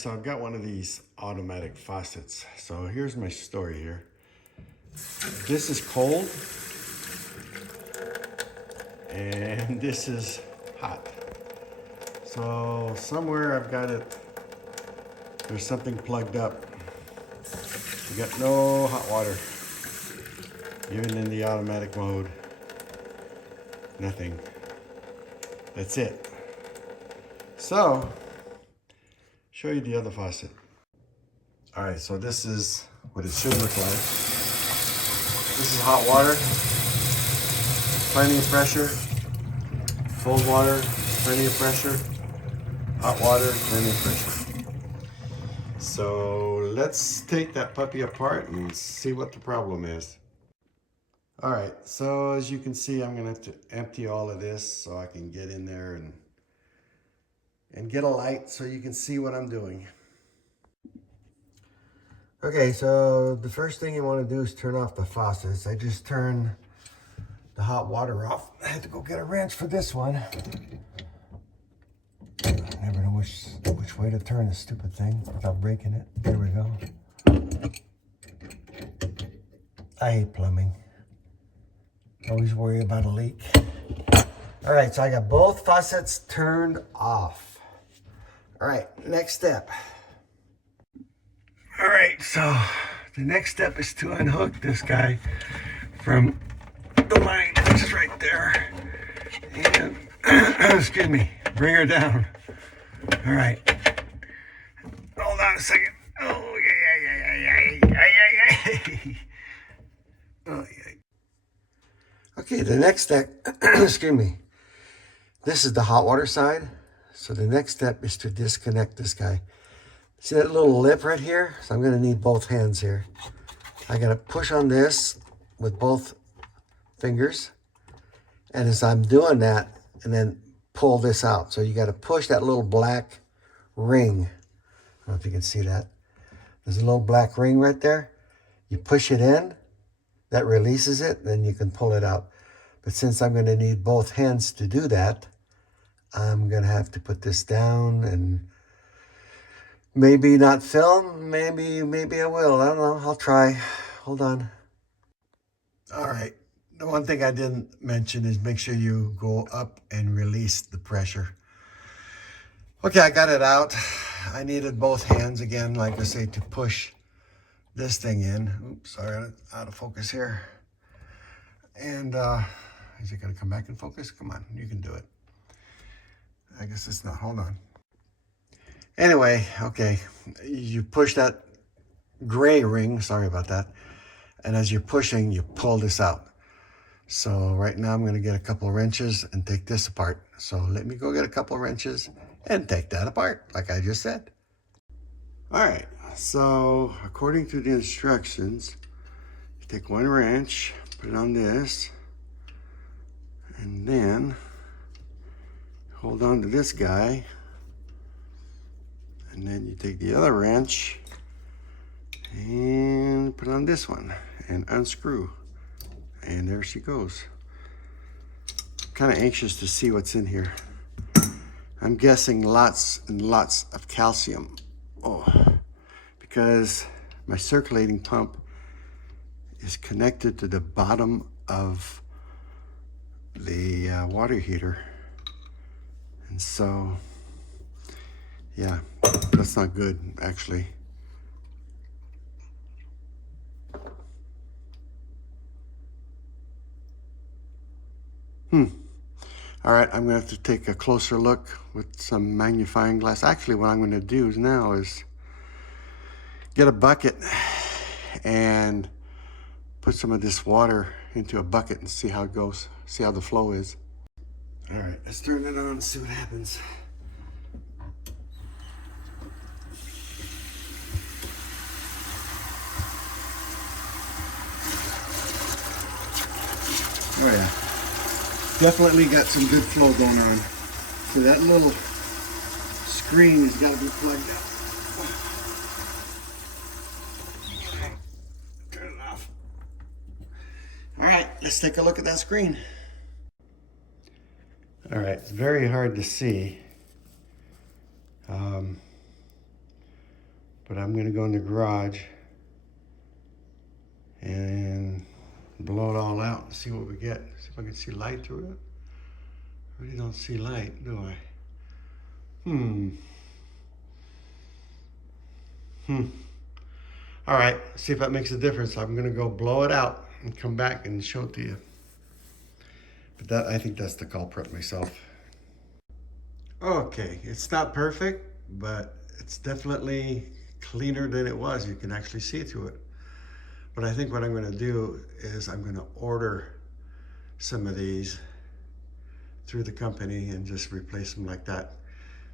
so I've got one of these automatic faucets. So here's my story here. This is cold and this is hot. So somewhere I've got it, there's something plugged up. We got no hot water, even in the automatic mode. Nothing. That's it. So, show you the other faucet. All right, so this is what it should look like. This is hot water, plenty of pressure. Cold water, plenty of pressure. Hot water, plenty of pressure. So let's take that puppy apart and see what the problem is. All right, so as you can see, I'm gonna have to empty all of this so I can get in there and get a light so you can see what I'm doing. Okay, so the first thing you want to do is turn off the faucets. I just turned the hot water off. I had to go get a wrench for this one. I never know which way to turn this stupid thing without breaking it. There we go. I hate plumbing. Always worry about a leak. All right, so I got both faucets turned off. All right, next step. All right, so the next step is to unhook this guy from the line, which is right there. And, excuse me, bring her down. All right. Hold on a second. Oh, yeah. Oh, yeah. Okay, the next step, excuse me, this is the hot water side. So the next step is to disconnect this guy. See that little lip right here? So I'm gonna need both hands here. I gotta push on this with both fingers. And as I'm doing that, and then pull this out. So you gotta push that little black ring. I don't know if you can see that. There's a little black ring right there. You push it in, that releases it, then you can pull it out. But since I'm gonna need both hands to do that, I'm gonna have to put this down and maybe not film, maybe I will. I don't know, I'll try. Hold on. All right, the one thing I didn't mention is make sure you go up and release the pressure. Okay, I got it out. I needed both hands again, like I say, to push this thing in. Oops, sorry, out of focus here. And is it gonna come back in focus? Come on, you can do it. I guess it's not, hold on. Anyway, okay, you push that gray ring, sorry about that. And as you're pushing, you pull this out. So right now I'm gonna get a couple of wrenches and take this apart. So let me go get a couple of wrenches and take that apart, like I just said. All right, so according to the instructions, you take one wrench, put it on this, and then hold on to this guy, and then you take the other wrench and put on this one and unscrew, and there she goes. I'm kind of anxious to see what's in here. I'm guessing lots and lots of calcium. Oh, because my circulating pump is connected to the bottom of the water heater. And so, yeah, that's not good, actually. All right, I'm gonna have to take a closer look with some magnifying glass. Actually, what I'm gonna do now is get a bucket and put some of this water into a bucket and see how it goes, see how the flow is. All right, let's turn it on and see what happens. Oh yeah, definitely got some good flow going on. So that little screen has got to be plugged up. Okay, turn it off. All right, let's take a look at that screen. All right, it's very hard to see. But I'm gonna go in the garage and blow it all out and see what we get. See if I can see light through it. I really don't see light, do I? All right, see if that makes a difference. I'm gonna go blow it out and come back and show it to you. But that, I think that's the culprit myself. Okay, it's not perfect, but it's definitely cleaner than it was. You can actually see through it. But I think what I'm gonna do is I'm gonna order some of these through the company and just replace them like that.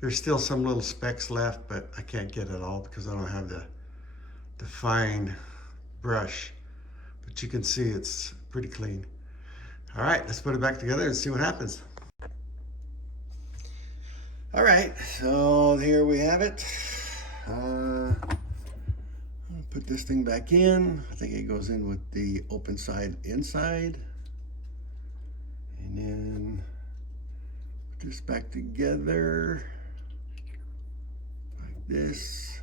There's still some little specks left, but I can't get it all because I don't have the fine brush. But you can see it's pretty clean. All right, let's put it back together and see what happens. All right, so here we have it. I'll put this thing back in. I think it goes in with the open side inside. And then put this back together like this.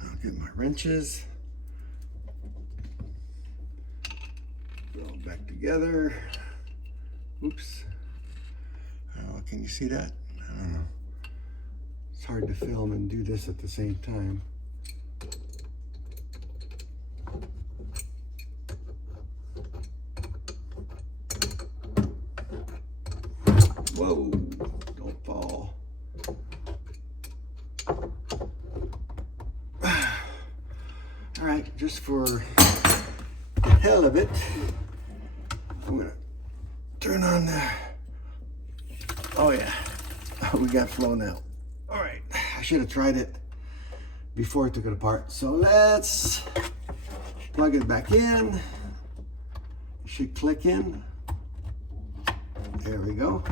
And I'll get my wrenches. Put it all back together. Oops. Oh, can you see that? I don't know. It's hard to film and do this at the same time. Whoa, don't fall. All right, just for the hell of it, I'm gonna turn on the, oh yeah, we got flow now. All right, I should have tried it before I took it apart. So let's plug it back in. It should click in. There we go.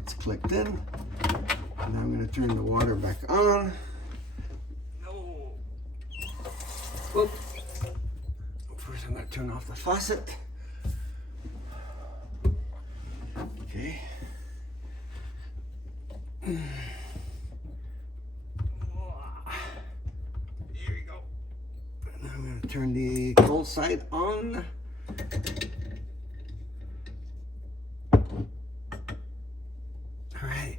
It's clicked in. And I'm gonna turn the water back on. No. Whoop. First I'm gonna turn off the faucet. Okay. Here we go. And I'm going to turn the cold side on. All right.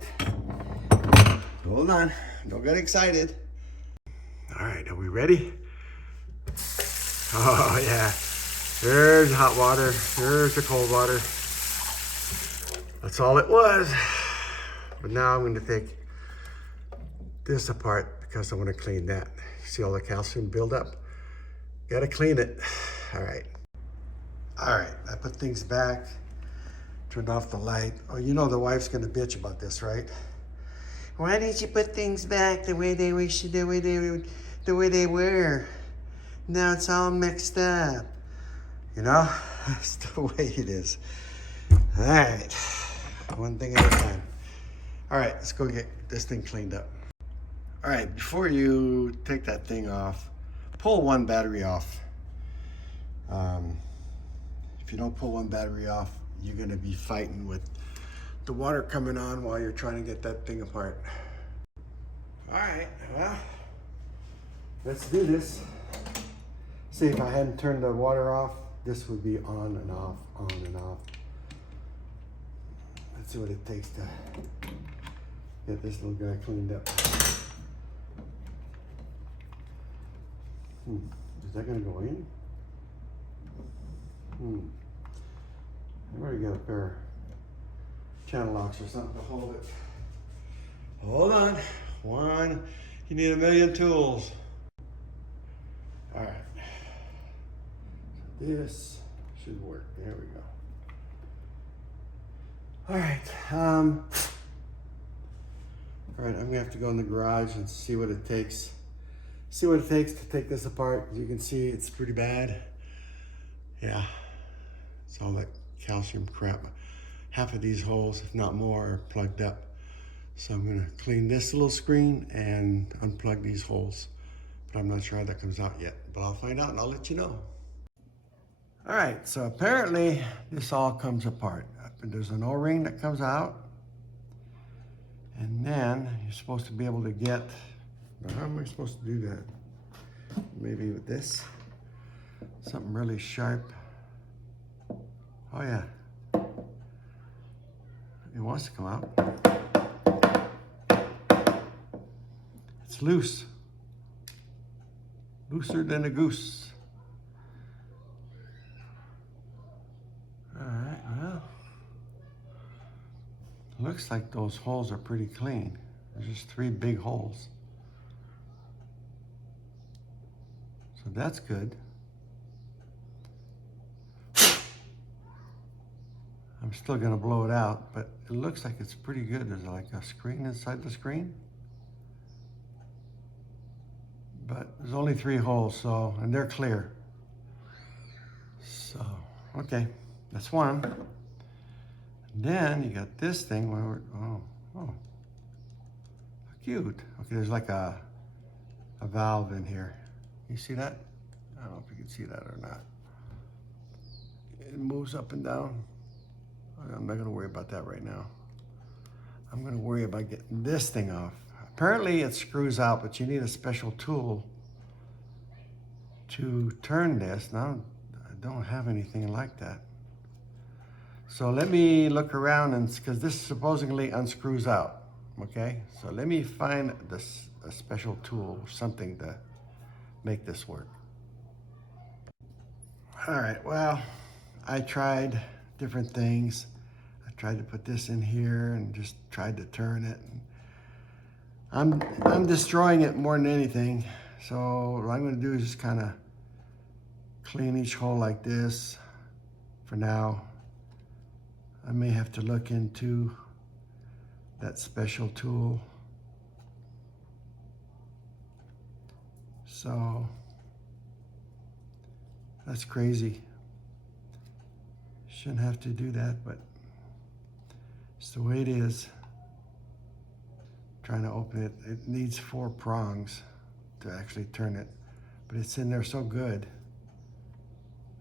Hold on. Don't get excited. All right, are we ready? Oh, yeah. There's the hot water. There's the cold water. That's all it was. But now I'm going to take this apart because I want to clean that. See all the calcium build up? Got to clean it. All right. All right, I put things back, turned off the light. Oh, you know the wife's going to bitch about this, right? Why didn't you put things back the way they were? Now it's all mixed up. You know, that's the way it is. All right, one thing at a time. All right, let's go get this thing cleaned up. All right, before you take that thing off, pull one battery off. If you don't pull one battery off, you're gonna be fighting with the water coming on while you're trying to get that thing apart. All right, well, let's do this. See, if I hadn't turned the water off, this would be on and off, on and off. Let's see what it takes to get this little guy cleaned up. Is that gonna go in? I've already got a pair of channel locks or something to hold it. Hold on. One, you need a million tools. All right. This should work. There we go. All right. All right, I'm gonna have to go in the garage and see what it takes. See what it takes to take this apart. As you can see, it's pretty bad. Yeah, it's all that calcium crap. Half of these holes, if not more, are plugged up. So I'm gonna clean this little screen and unplug these holes. But I'm not sure how that comes out yet, but I'll find out and I'll let you know. All right, so apparently this all comes apart. There's an O-ring that comes out. And then you're supposed to be able to get, now how am I supposed to do that? Maybe with this, something really sharp. Oh yeah, it wants to come out. It's loose, looser than a goose. All right, well, looks like those holes are pretty clean. There's just 3 big holes. So that's good. I'm still gonna blow it out, but it looks like it's pretty good. There's like a screen inside the screen. But there's only 3 holes, so, and they're clear. So, okay, that's one. And then you got this thing where we're, oh, cute. Okay, there's like a valve in here. You see that? I don't know if you can see that or not. It moves up and down. I'm not gonna worry about that right now. I'm gonna worry about getting this thing off. Apparently it screws out, but you need a special tool to turn this. Now, I don't have anything like that. So let me look around, and because this supposedly unscrews out, okay? So let me find a special tool, something to make this work. All right, well, I tried different things. I tried to put this in here and just tried to turn it. I'm destroying it more than anything. So what I'm gonna do is just kind of clean each hole like this for now. I may have to look into that special tool. So that's crazy. Shouldn't have to do that, but it's the way it is. Trying to open it. It needs 4 prongs to actually turn it, but it's in there so good.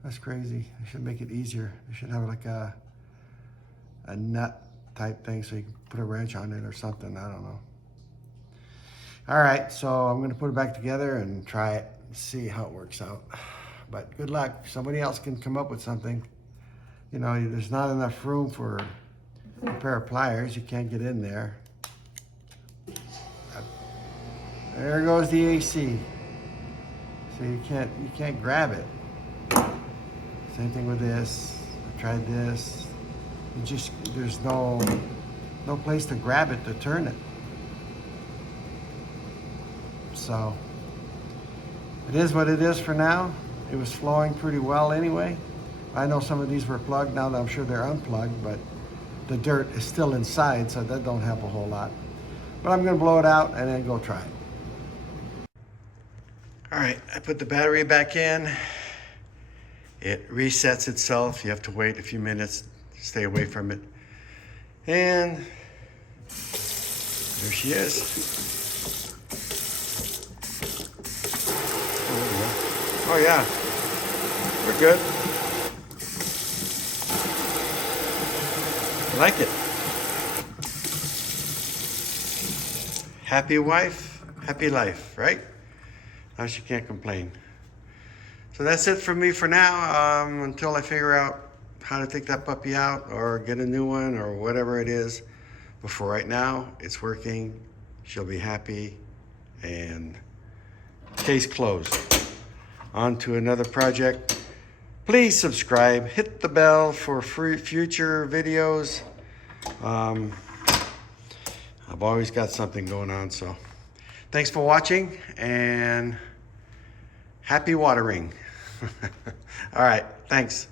That's crazy. I should make it easier. I should have like a nut type thing so you can put a wrench on it or something. I don't know. All right, so I'm gonna put it back together and try it and see how it works out. But good luck. Somebody else can come up with something. You know, there's not enough room for a pair of pliers. You can't get in there. There goes the AC. So you can't grab it. Same thing with this. I tried this. There's no place to grab it to turn it. So it is what it is for now. It was flowing pretty well anyway. I know some of these were plugged. Now that I'm sure they're unplugged, but the dirt is still inside, so that don't help a whole lot. But I'm gonna blow it out and then go try it. All right, I put the battery back in. It resets itself. You have to wait a few minutes, stay away from it. And there she is. Oh yeah, we're good. I like it. Happy wife, happy life, right? Now she can't complain. So that's it for me for now, until I figure out how to take that puppy out or get a new one or whatever it is. But for right now, it's working. She'll be happy, and case closed. On to another project. Please subscribe, hit the bell for future videos. I've always got something going on, so thanks for watching and happy watering. All right, thanks.